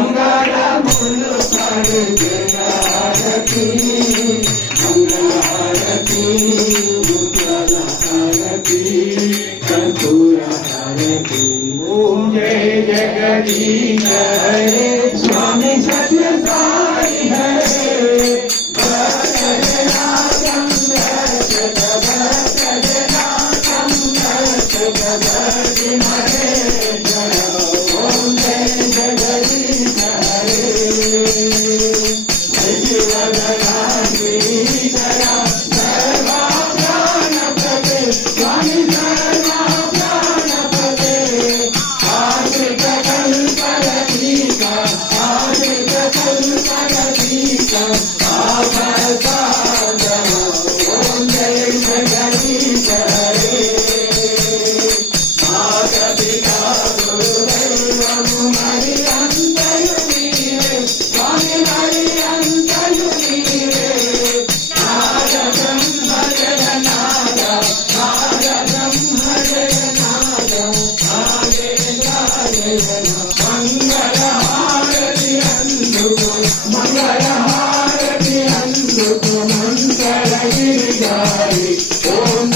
మంగళములు పడుగరతి మంగళహారతి ముద్రల హారతి కర్పూర హారతి. ఓం జయ జగదీశ హరే స్వామి సత్య సాయి హరే మంగళహారతి అందుకు మంగళహారతి అందుకు మంగళగిరి గారి ఓం